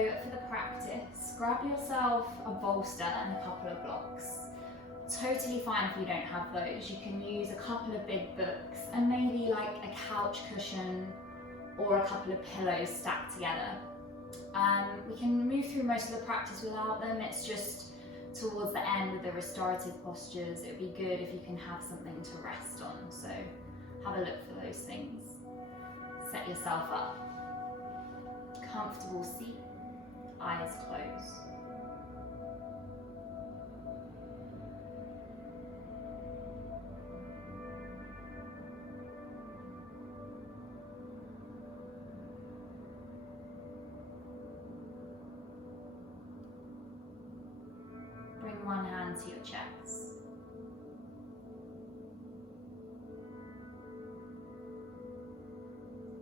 for the practice, grab yourself a bolster and a couple of blocks. Totally fine if you don't have those. You can use a couple of big books and maybe like a couch cushion or a couple of pillows stacked together. We can move through most of the practice without them. It's just towards the end with the restorative postures, it would be good if you can have something to rest on. So have a look for those things. Set yourself up. Comfortable seat, eyes closed. Bring one hand to your chest.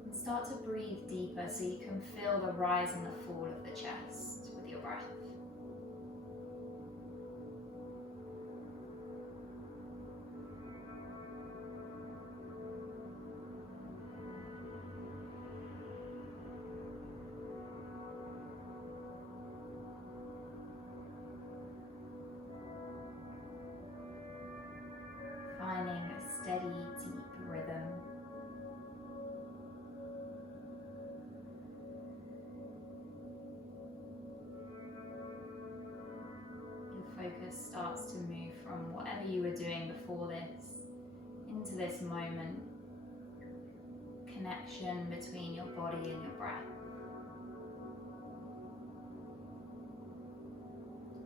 And start to breathe deeper so you can feel the rise and the fall of the chest with your breath. Finding a steady, deep rhythm. Your focus starts to move from whatever you were doing before this into this moment. Connection between your body and your breath.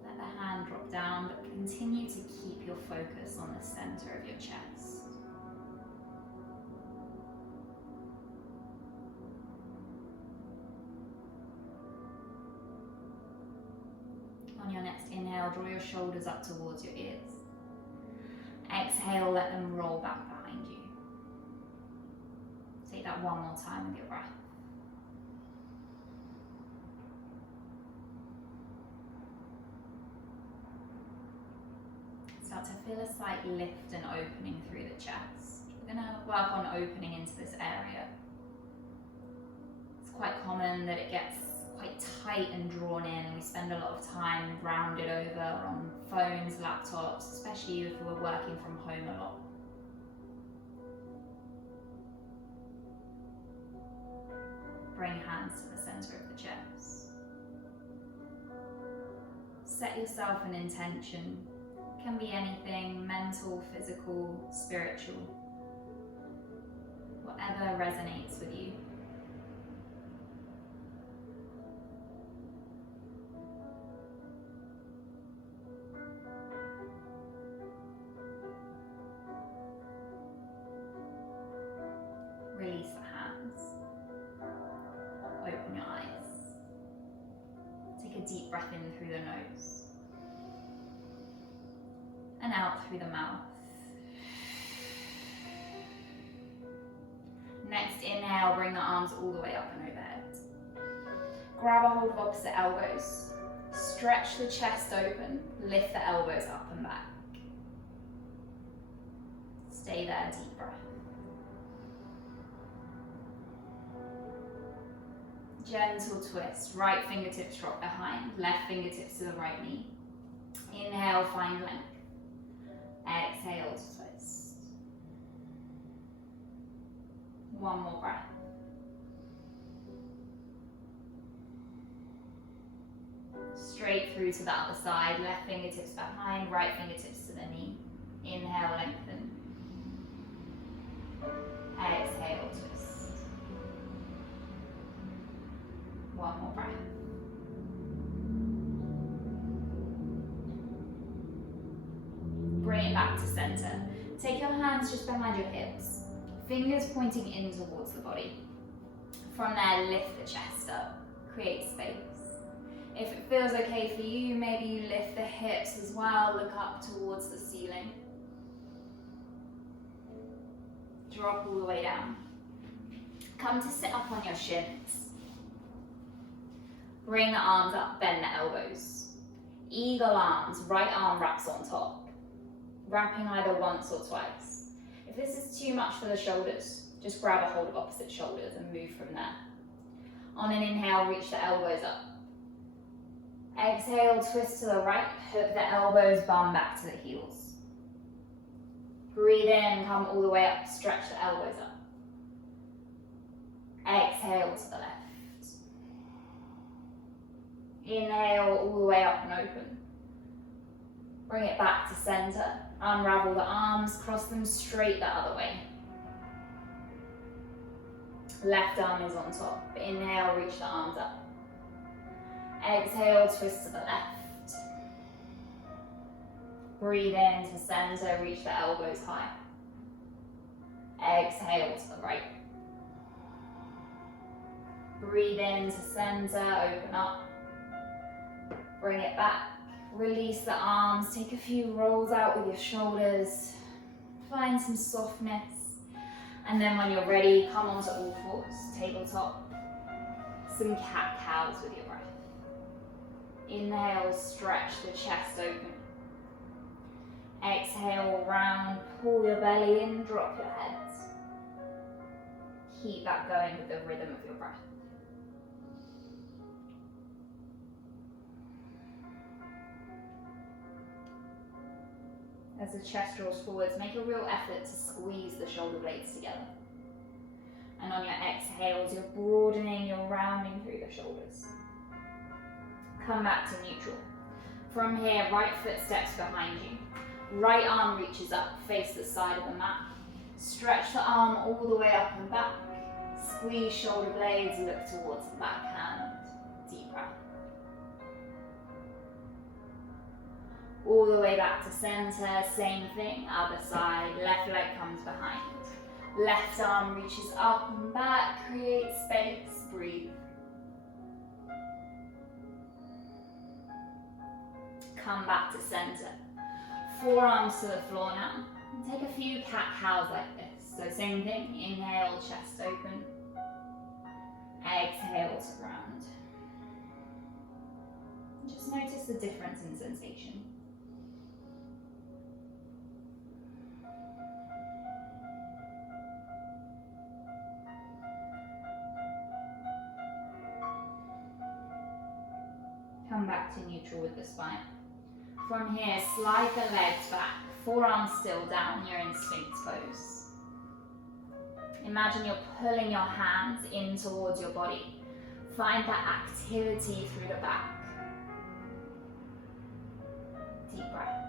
Let the hand drop down, but continue to keep your focus on the center of your chest. On your next inhale, draw your shoulders up towards your ears. Exhale, let them roll back behind you. Take that one more time with your breath. Start to feel a slight lift and opening through the chest. We're going to work on opening into this area. It's quite common that it gets quite tight and drawn in. We spend a lot of time rounded over on phones, laptops, especially if we're working from home a lot. Bring hands to the center of the chest. Set yourself an intention. It can be anything, mental, physical, spiritual, whatever resonates with you. Release the hands. Open your eyes. Take a deep breath in through the nose and out through the mouth. Next inhale, bring the arms all the way up and overhead. Grab a hold of opposite elbows. Stretch the chest open. Lift the elbows up and back. Stay there, deep breath. Gentle twist. Right fingertips drop behind. Left fingertips to the right knee. Inhale, find length. Exhale to twist. One more breath. Straight through to the other side. Left fingertips behind. Right fingertips to the knee. Inhale, lengthen. Exhale, twist. One more breath. Bring it back to center. Take your hands just behind your hips. Fingers pointing in towards the body. From there, lift the chest up. Create space. If it feels okay for you, maybe you lift the hips as well. Look up towards the ceiling. Drop all the way down. Come to sit up on your shins. Bring the arms up, bend the elbows. Eagle arms, right arm wraps on top. Wrapping either once or twice. If this is too much for the shoulders, just grab a hold of opposite shoulders and move from there. On an inhale, reach the elbows up. Exhale, twist to the right, hook the elbows, bum back to the heels. Breathe in, come all the way up, stretch the elbows up. Exhale to the left. Inhale all the way up and open. Bring it back to center. Unravel the arms, cross them straight the other way. Left arm is on top. Inhale, reach the arms up. Exhale, twist to the left. Breathe in to center, reach the elbows high. Exhale to the right. Breathe in to center, open up. Bring it back. Release the arms, take a few rolls out with your shoulders. Find some softness. And then when you're ready, come onto all fours, tabletop. Some cat-cows with your breath. Inhale, stretch the chest open. Exhale, round, pull your belly in, drop your head. Keep that going with the rhythm of your breath. As the chest draws forwards, make a real effort to squeeze the shoulder blades together. And on your exhales, you're broadening, you're rounding through the shoulders. Come back to neutral. From here, right foot steps behind you. Right arm reaches up, face the side of the mat. Stretch the arm all the way up and back. Squeeze shoulder blades, look towards the back hand. Deep breath. All the way back to center, same thing, other side. Left leg comes behind. Left arm reaches up and back, create space, breathe. Come back to center. Forearms to the floor now. And take a few cat-cows like this. So same thing, inhale, chest open. Exhale to round. Just notice the difference in sensation. Come back to neutral with the spine. From here, slide the legs back, forearms still down, you're in Sphinx pose. Imagine you're pulling your hands in towards your body. Find that activity through the back. Deep breath.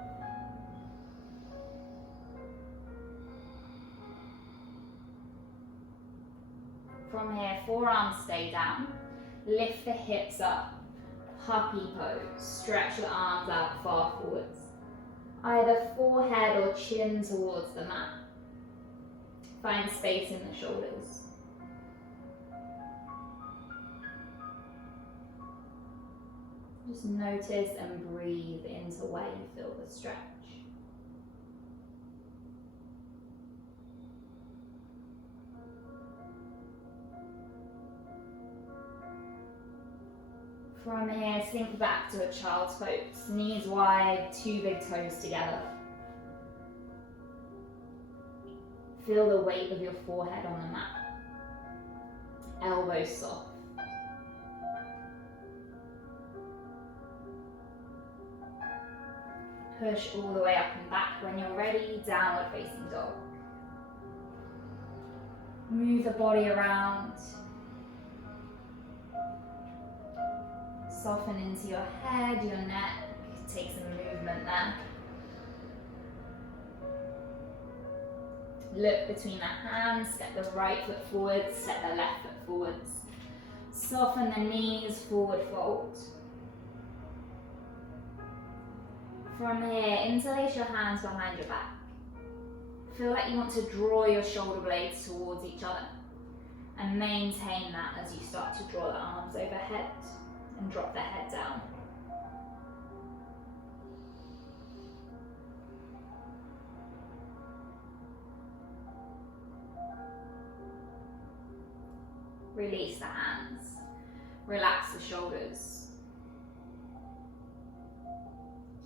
From here, forearms stay down. Lift the hips up. Puppy pose. Stretch your arms out far forwards. Either forehead or chin towards the mat. Find space in the shoulders. Just notice and breathe into where you feel the stretch. From here, sink back to a child's pose. Knees wide, two big toes together. Feel the weight of your forehead on the mat. Elbows soft. Push all the way up and back. When you're ready, downward facing dog. Move the body around. Soften into your head, your neck. Take some movement there. Look between the hands, step the right foot forward, step the left foot forwards. Soften the knees, forward fold. From here, interlace your hands behind your back. Feel like you want to draw your shoulder blades towards each other. And maintain that as you start to draw the arms overhead and drop the head down. Release the hands. Relax the shoulders.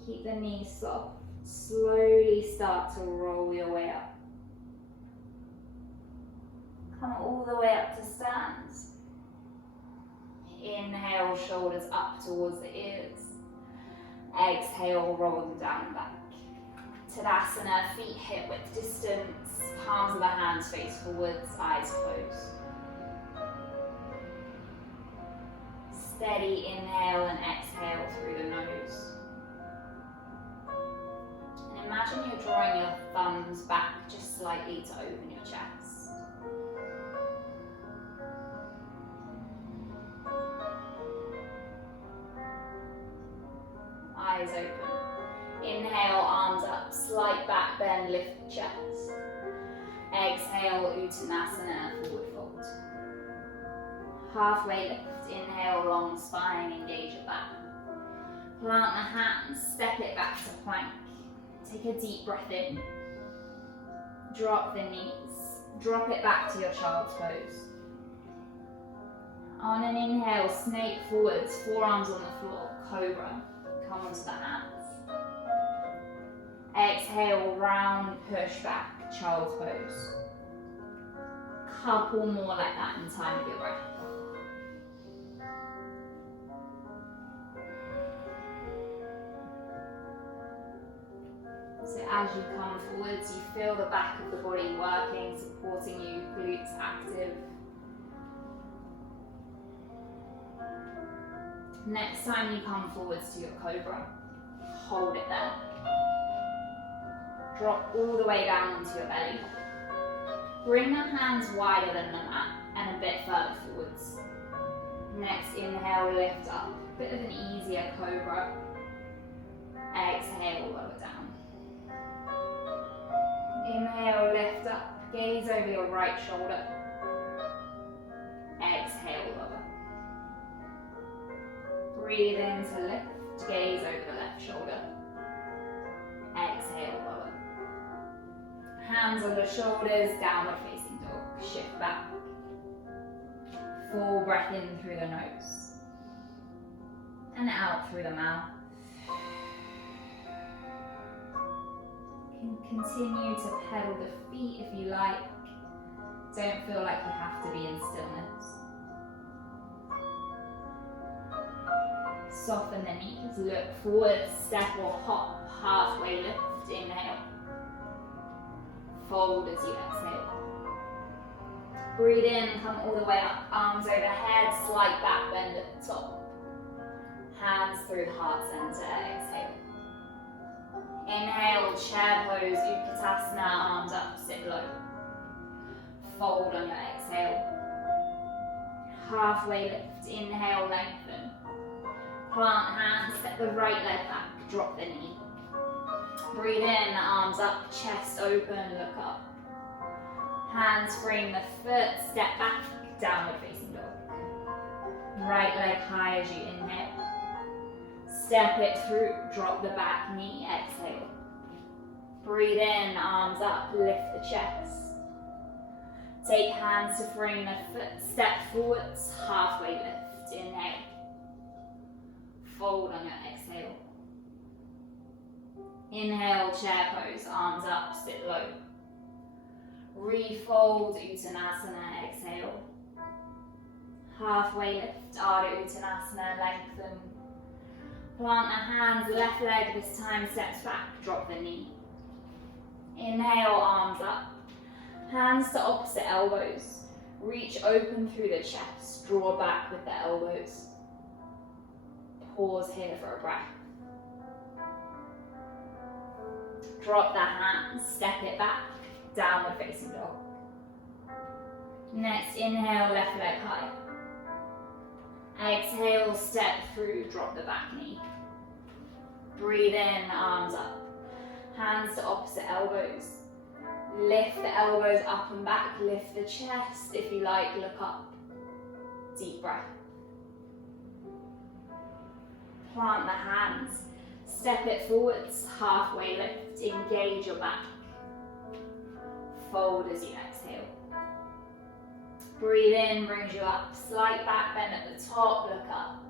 Keep the knees soft. Slowly start to roll your way up. Come all the way up to stand. Inhale, shoulders up towards the ears. Exhale, roll them down and back. Tadasana, feet hip width distance, palms of the hands face forwards, eyes closed. Steady inhale and exhale through the nose. And imagine you're drawing your thumbs back just slightly to open your chest. Eyes open. Inhale, arms up, slight back bend, lift the chest. Exhale, Uttanasana, forward fold. Halfway lift. Inhale, long spine, engage your back. Plant the hands, step it back to plank. Take a deep breath in. Drop the knees. Drop it back to your child's pose. On an inhale, snake forwards, forearms on the floor, cobra. Come onto the hands. Exhale, round, push back, child's pose. Couple more like that in time with your breath. So as you come forwards, you feel the back of the body working, supporting you, glutes active. Next time you come forwards to your cobra, hold it there. Drop all the way down onto your belly. Bring the hands wider than the mat and a bit further forwards. Next inhale, lift up. Bit of an easier cobra. Exhale, lower down. Inhale, lift up, gaze over your right shoulder. Exhale, lower. Breathe in to lift, gaze over the left shoulder. Exhale, lower. Hands on the shoulders, downward facing dog. Shift back. Full breath in through the nose. And out through the mouth. You can continue to pedal the feet if you like. Don't feel like you have to be in stillness. Soften the knees, look forward, step or hop, halfway lift, inhale. Fold as you exhale. Breathe in, come all the way up, arms overhead, slight back bend at the top. Hands through heart center, exhale. Inhale, chair pose, Utkatasana, arms up, sit low. Fold on your exhale. Halfway lift, inhale, lengthen. Plant hands, step the right leg back, drop the knee. Breathe in, arms up, chest open, look up. Hands frame the foot, step back, downward facing dog. Right leg high as you inhale. Step it through, drop the back knee, exhale. Breathe in, arms up, lift the chest. Take hands to frame the foot, step forwards, halfway lift, inhale. Fold on your exhale. Inhale, chair pose, arms up, sit low. Refold, Uttanasana, exhale. Halfway lift, Ardha Uttanasana, lengthen. Plant the hands, left leg this time steps back, drop the knee. Inhale, arms up. Hands to opposite elbows. Reach open through the chest, draw back with the elbows. Pause here for a breath. Drop the hands, step it back, downward facing dog. Next, inhale, left leg high. Exhale, step through, drop the back knee. Breathe in, arms up. Hands to opposite elbows. Lift the elbows up and back, lift the chest. If you like, look up. Deep breath. Plant the hands. Step it forwards, halfway lift. Engage your back. Fold as you exhale. Breathe in, brings you up. Slight back bend at the top, look up.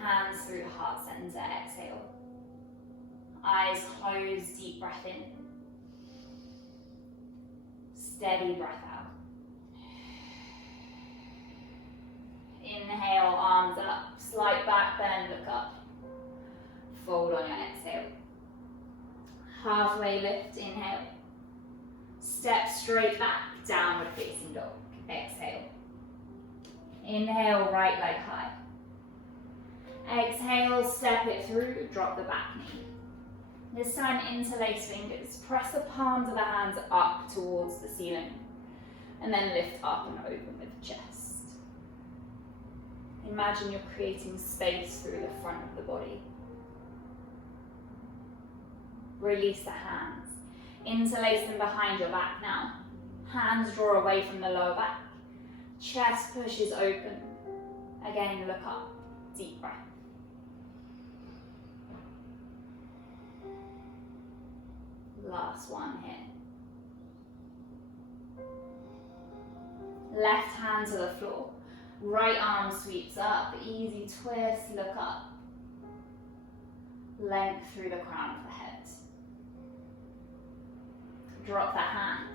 Hands through heart center, exhale. Eyes closed, deep breath in. Steady breath out. Inhale, arms up. Slight back bend, look up. Fold on your exhale. Halfway lift, inhale. Step straight back, downward facing dog. Exhale. Inhale, right leg high. Exhale, step it through, drop the back knee. This time, interlace fingers. Press the palms of the hands up towards the ceiling. And then lift up and open with the chest. Imagine you're creating space through the front of the body. Release the hands. Interlace them behind your back now. Hands draw away from the lower back. Chest pushes open. Again, look up. Deep breath. Last one here. Left hand to the floor. Right arm sweeps up. Easy twist, look up. Length through the crown of the head. Drop the hand.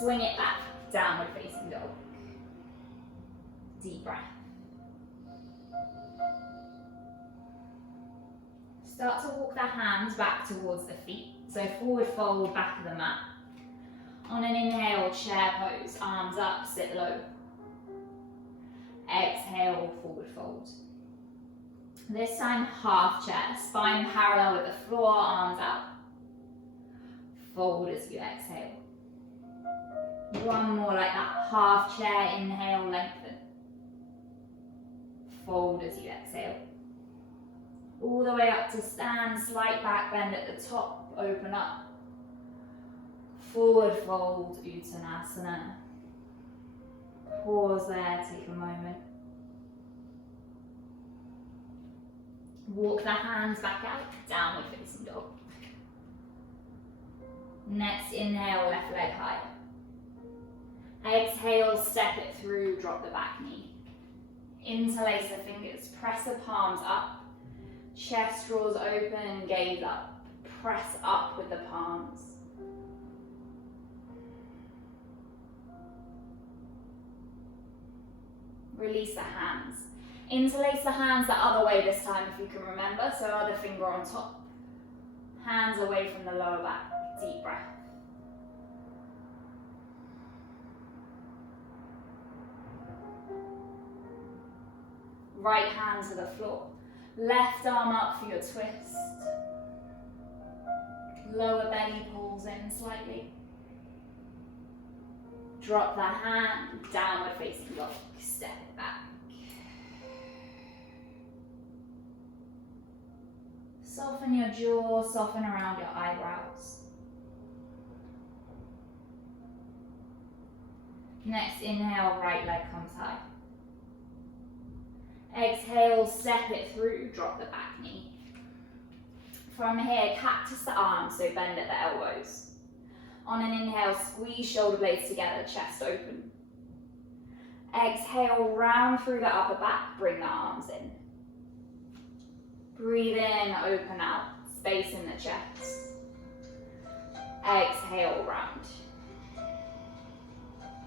Swing it back. Downward facing dog. Deep breath. Start to walk the hands back towards the feet. So forward fold, back of the mat. On an inhale, chair pose, arms up, sit low. Exhale, forward fold. This time, half chair, spine parallel with the floor, arms out. Fold as you exhale. One more like that, half chair, inhale, lengthen. Fold as you exhale. All the way up to stand, slight back bend at the top, open up. Forward fold, Uttanasana. Pause there, take a moment. Walk the hands back out, downward facing dog. Next inhale, left leg high. Exhale, step it through, drop the back knee. Interlace the fingers, press the palms up. Chest draws open, gaze up. Press up with the palms. Release the hands. Interlace the hands the other way this time if you can remember, so other finger on top. Hands away from the lower back, deep breath. Right hand to the floor. Left arm up for your twist. Lower belly pulls in slightly. Drop the hand, downward facing dog, step it back. Soften your jaw, soften around your eyebrows. Next inhale, right leg comes high. Exhale, step it through, drop the back knee. From here, cactus the arms, so bend at the elbows. On an inhale, squeeze shoulder blades together, chest open. Exhale, round through the upper back, bring the arms in. Breathe in, open out, space in the chest. Exhale, round.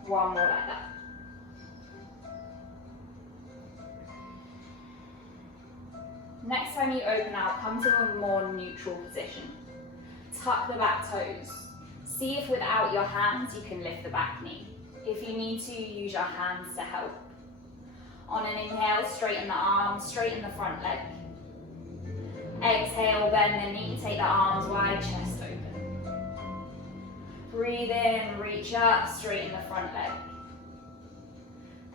One more like that. Next time you open out, come to a more neutral position. Tuck the back toes. See if without your hands you can lift the back knee. If you need to, use your hands to help. On an inhale, straighten the arms, straighten the front leg. Exhale, bend the knee, take the arms wide, chest open. Breathe in, reach up, straighten the front leg.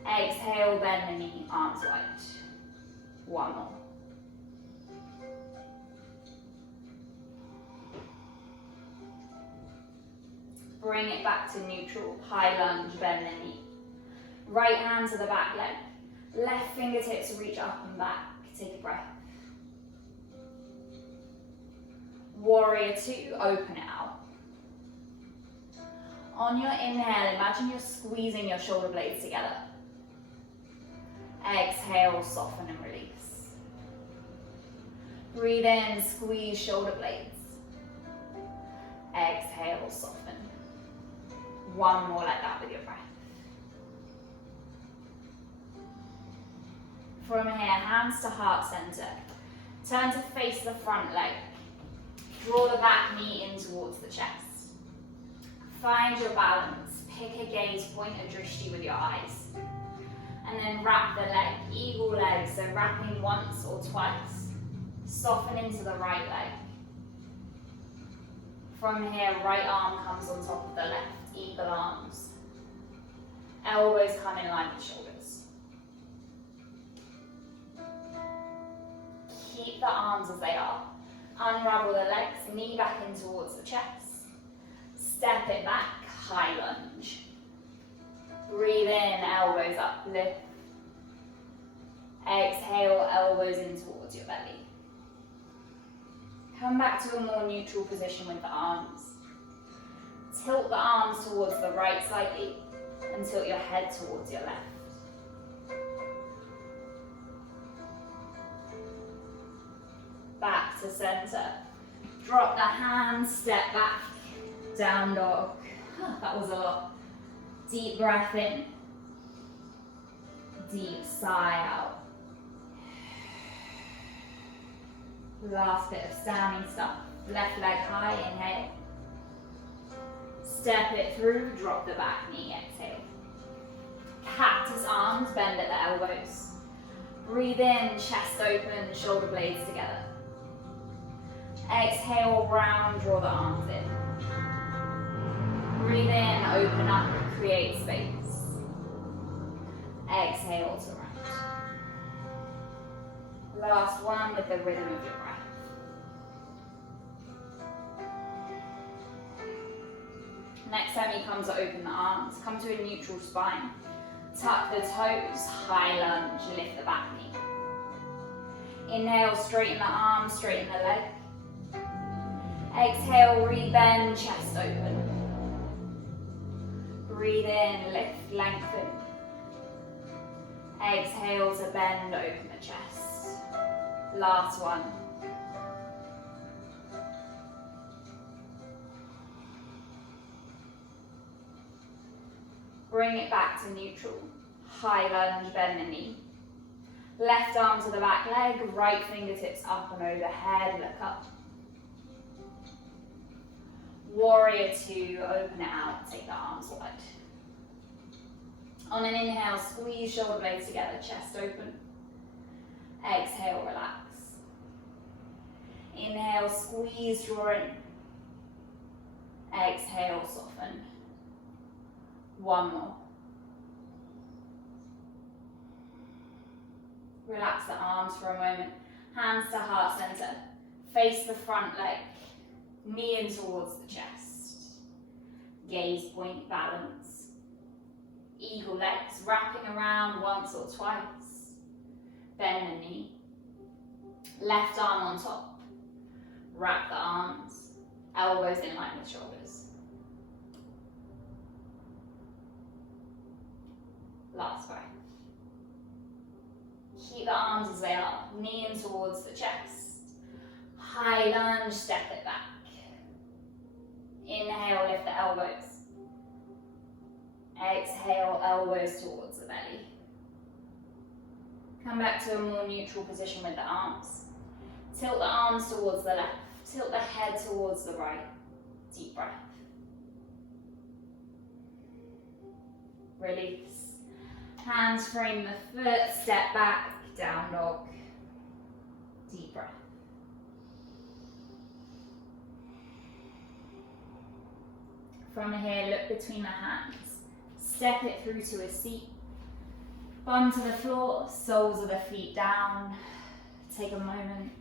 Exhale, bend the knee, arms wide. One more. Bring it back to neutral, high lunge, bend the knee. Right hand to the back leg. Left fingertips reach up and back. Take a breath. Warrior two, open it out. On your inhale, imagine you're squeezing your shoulder blades together. Exhale, soften and release. Breathe in, squeeze shoulder blades. Exhale, soften. One more like that with your breath. From here, hands to heart center. Turn to face the front leg. Draw the back knee in towards the chest. Find your balance. Pick a gaze point, a drishti with your eyes. And then wrap the leg, eagle leg, so wrapping once or twice. Soften into the right leg. From here, right arm comes on top of the left, eagle arms. Elbows come in line with shoulders. Keep the arms as they are. Unravel the legs, knee back in towards the chest. Step it back, high lunge. Breathe in, elbows up, lift. Exhale, elbows in towards your belly. Come back to a more neutral position with the arms. Tilt the arms towards the right slightly and tilt your head towards your left. Back to center. Drop the hands, step back, down dog. That was a lot. Deep breath in. Deep sigh out. Last bit of standing stuff. Left leg high, inhale. Step it through, drop the back knee, exhale. Cactus arms, bend at the elbows. Breathe in, chest open, shoulder blades together. Exhale, round, draw the arms in. Breathe in, open up, create space. Exhale to round. Last one with the rhythm of your breath. Next time you come to open the arms, come to a neutral spine. Tuck the toes, high lunge, lift the back knee. Inhale, straighten the arms, straighten the leg. Exhale, rebend, chest open. Breathe in, lift, lengthen. Exhale to bend, open the chest. Last one. Bring it back to neutral. High lunge, bend the knee. Left arm to the back leg, right fingertips up and overhead, look up. Warrior two, open it out, take the arms wide. On an inhale, squeeze shoulder blades together, chest open. Exhale, relax. Inhale, squeeze, draw in. Exhale, soften. One more. Relax the arms for a moment. Hands to heart center. Face the front leg. Knee in towards the chest. Gaze point, balance. Eagle legs, wrapping around once or twice. Bend the knee. Left arm on top. Wrap the arms. Elbows in line with shoulders. Last breath. Keep the arms as they are. Knee in towards the chest. High lunge, step it back. Inhale, lift the elbows. Exhale, elbows towards the belly. Come back to a more neutral position with the arms. Tilt the arms towards the left. Tilt the head towards the right. Deep breath. Release. Hands frame the foot, step back, down dog. Deep breath. From here, look between the hands. Step it through to a seat. Bum to the floor, soles of the feet down. Take a moment.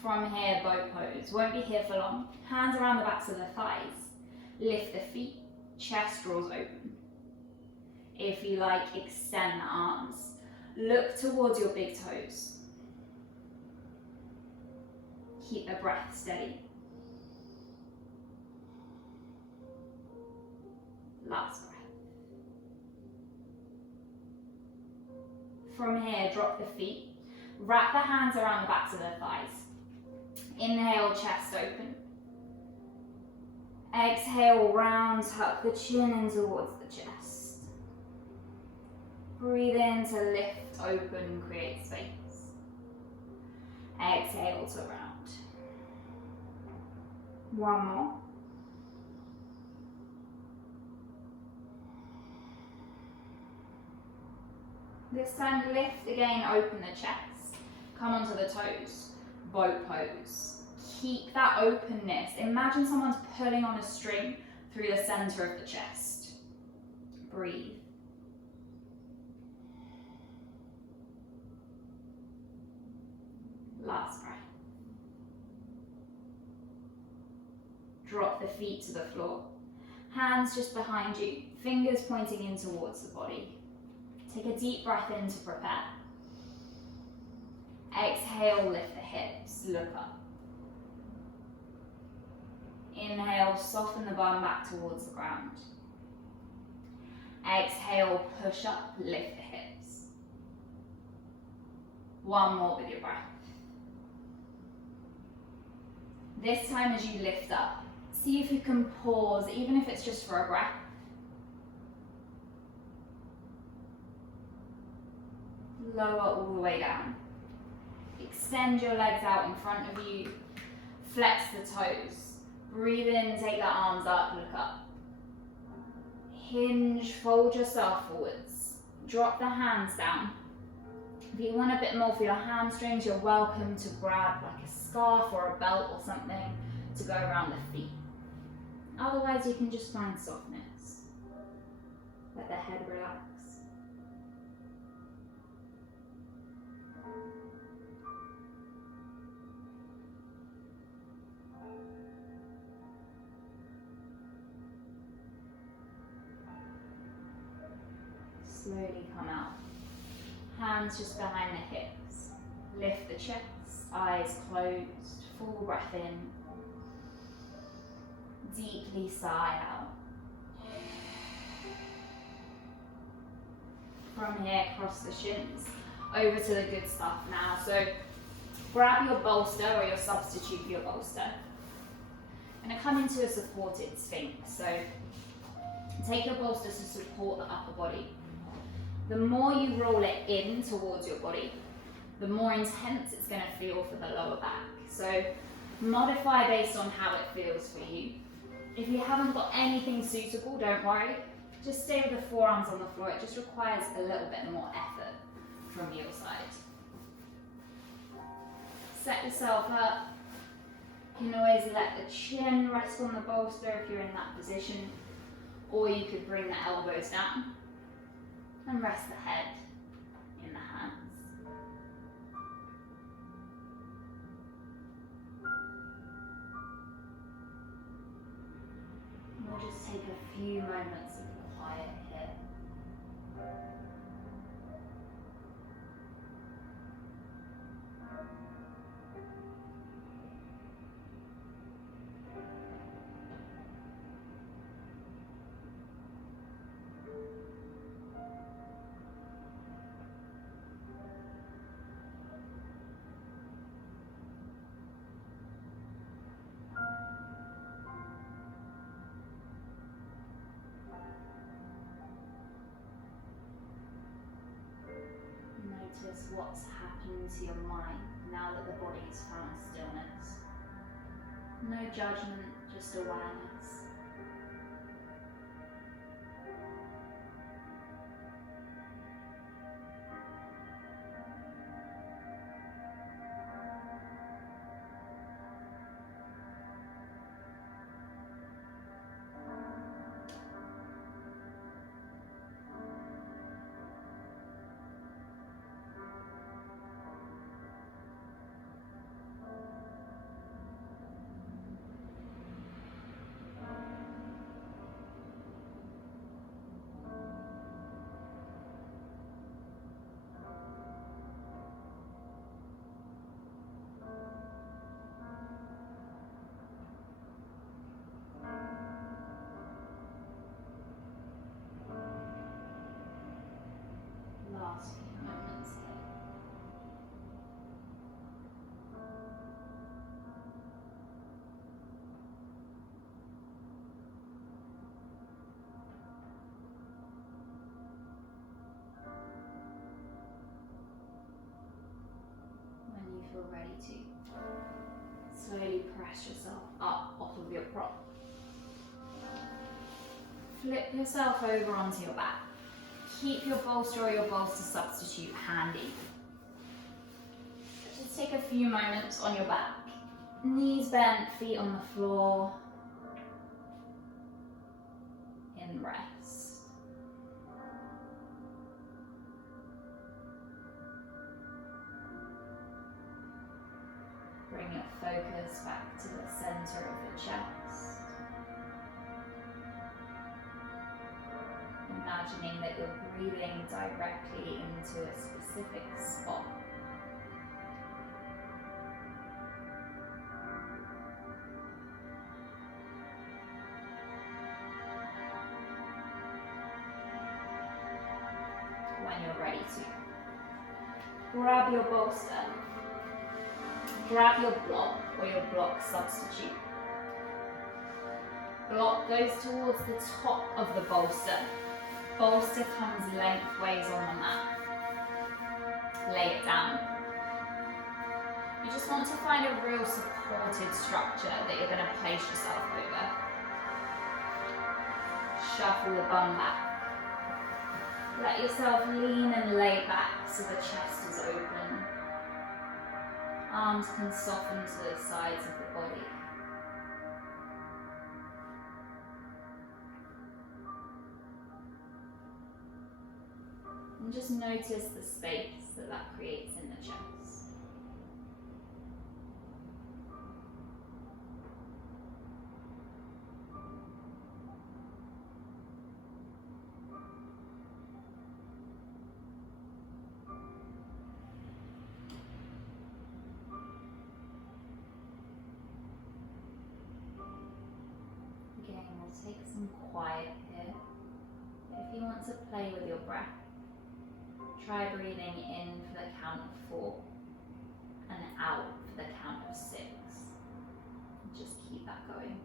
From here, boat pose. Won't be here for long. Hands around the backs of the thighs. Lift the feet, chest draws open. If you like, extend the arms. Look towards your big toes. Keep the breath steady. Last breath. From here, drop the feet. Wrap the hands around the backs of the thighs. Inhale, chest open. Exhale, round, tuck the chin in towards the chest. Breathe in to lift, open, create space. Exhale to round. One more. This time lift again, open the chest. Come onto the toes, boat pose. Keep that openness. Imagine someone's pulling on a string through the center of the chest. Breathe. Last breath. Drop the feet to the floor. Hands just behind you, fingers pointing in towards the body. Take a deep breath in to prepare. Exhale, lift the hips, look up. Inhale, soften the bum back towards the ground. Exhale, push up, lift the hips. One more with your breath. This time as you lift up, see if you can pause, even if it's just for a breath. Lower all the way down. Extend your legs out in front of you. Flex the toes. Breathe in, take the arms up, look up. Hinge, fold yourself forwards. Drop the hands down. If you want a bit more for your hamstrings, you're welcome to grab like a scarf or a belt or something to go around the feet. Otherwise, you can just find softness. Let the head relax. Slowly come out. Hands just behind the hips. Lift the chest, eyes closed. Full breath in. Deeply sigh out. From here, cross the shins over to the good stuff now. So grab your bolster or your substitute for your bolster. I'm going to come into a supported sphinx. So take your bolster to support the upper body. The more you roll it in towards your body, the more intense it's going to feel for the lower back. So modify based on how it feels for you. If you haven't got anything suitable, don't worry. Just stay with the forearms on the floor. It just requires a little bit more effort from your side. Set yourself up. You can always let the chin rest on the bolster if you're in that position, or you could bring the elbows down and rest the head in the hands. We'll just take a few moments of quiet here. Notice what's happening to your mind now that the body's found stillness. No judgment, just awareness. Last few moments here. When you feel ready to. Slowly press yourself up off of your prop. Flip yourself over onto your back. Keep your bolster or your bolster substitute handy. Just take a few moments on your back. Knees bent, feet on the floor. In rest. Bring your focus back to the center of the chest. Imagining that you're breathing directly into a specific spot. When you're ready to, grab your bolster, grab your block or your block substitute. Block goes towards the top of the bolster. Bolster comes lengthways on the mat. Lay it down. You just want to find a real supported structure that you're going to place yourself over. Shuffle the bum back. Let yourself lean and lay back so the chest is open. Arms can soften to the sides of the body. And just notice the space that that creates in the chest. Again, we'll take some quiet here. If you want to play with your breath, try breathing in for the count of 4 and out for the count of 6. Just keep that going.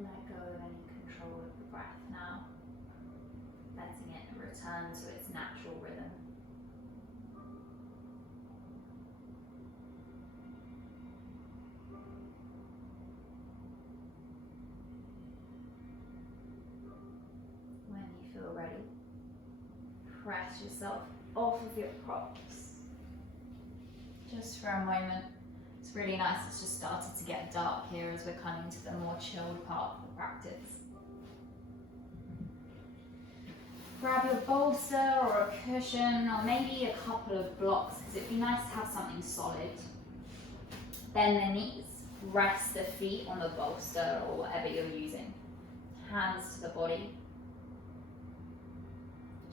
Let go of any control of the breath now, letting it return to its natural rhythm. When you feel ready, press yourself off of your props. Just for a moment. It's really nice, it's just started to get dark here as we're coming to the more chilled part of the practice. Grab your bolster or a cushion or maybe a couple of blocks because it'd be nice to have something solid. Bend the knees, rest the feet on the bolster or whatever you're using. Hands to the body.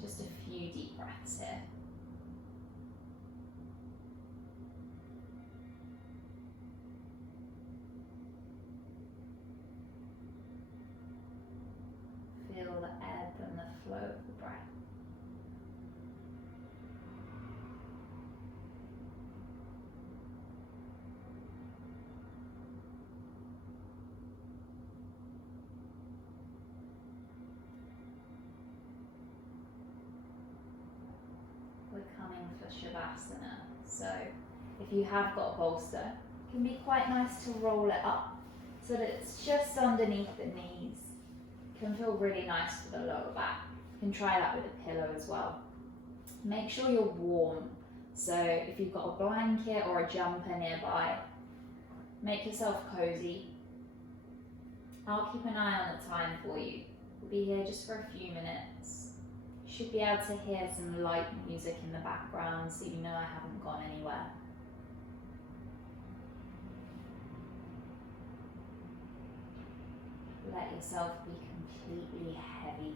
Just a few deep breaths here. Feel the ebb and the flow of the breath. We're coming for Shavasana, so if you have got a bolster, it can be quite nice to roll it up so that it's just underneath the knees. Can feel really nice for the lower back. You can try that with a pillow as well. Make sure you're warm. So if you've got a blanket or a jumper nearby, make yourself cozy. I'll keep an eye on the time for you. We'll be here just for a few minutes. You should be able to hear some light music in the background so you know I haven't gone anywhere. Let yourself be completely heavy.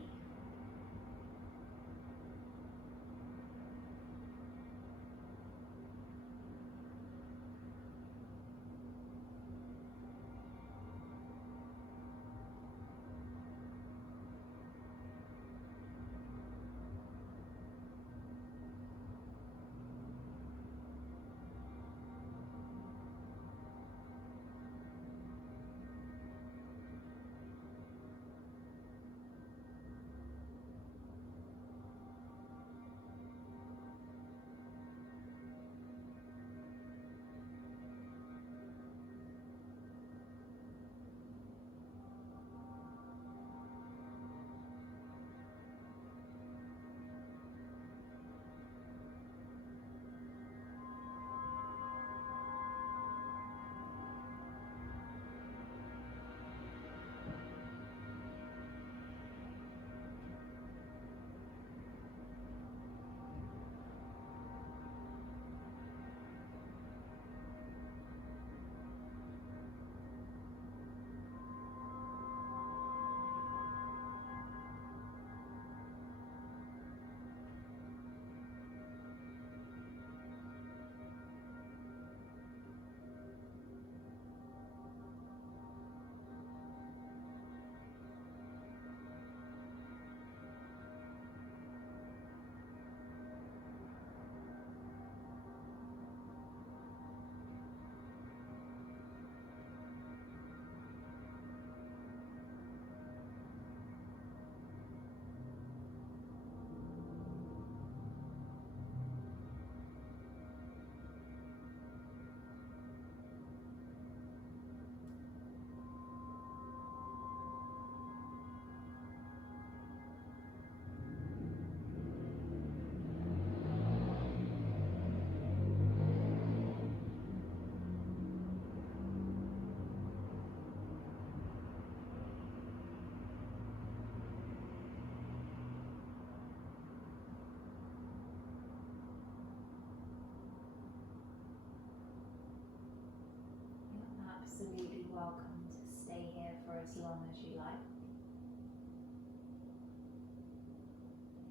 Absolutely welcome to stay here for as long as you like.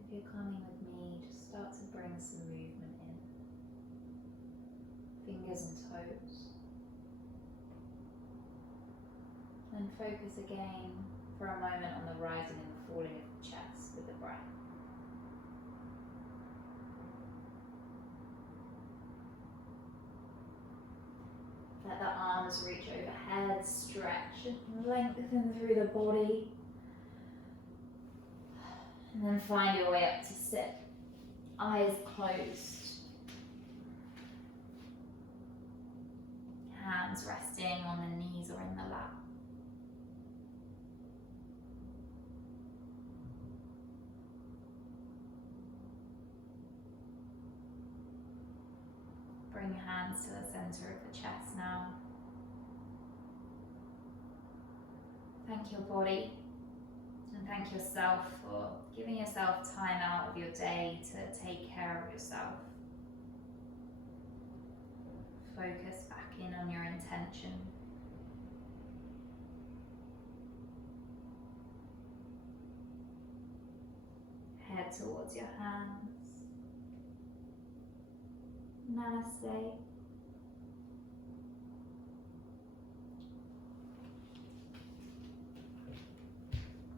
If you're coming with me, just start to bring some movement in. Fingers and toes. And focus again for a moment on the rising and the falling of the chest with the breath. Let the arms reach overhead, stretch and lengthen through the body. And then find your way up to sit. Eyes closed. Hands resting on the knees or in the lap. Bring your hands to the center of the chest now. Thank your body and thank yourself for giving yourself time out of your day to take care of yourself. Focus back in on your intention. Head towards your hands. Namaste.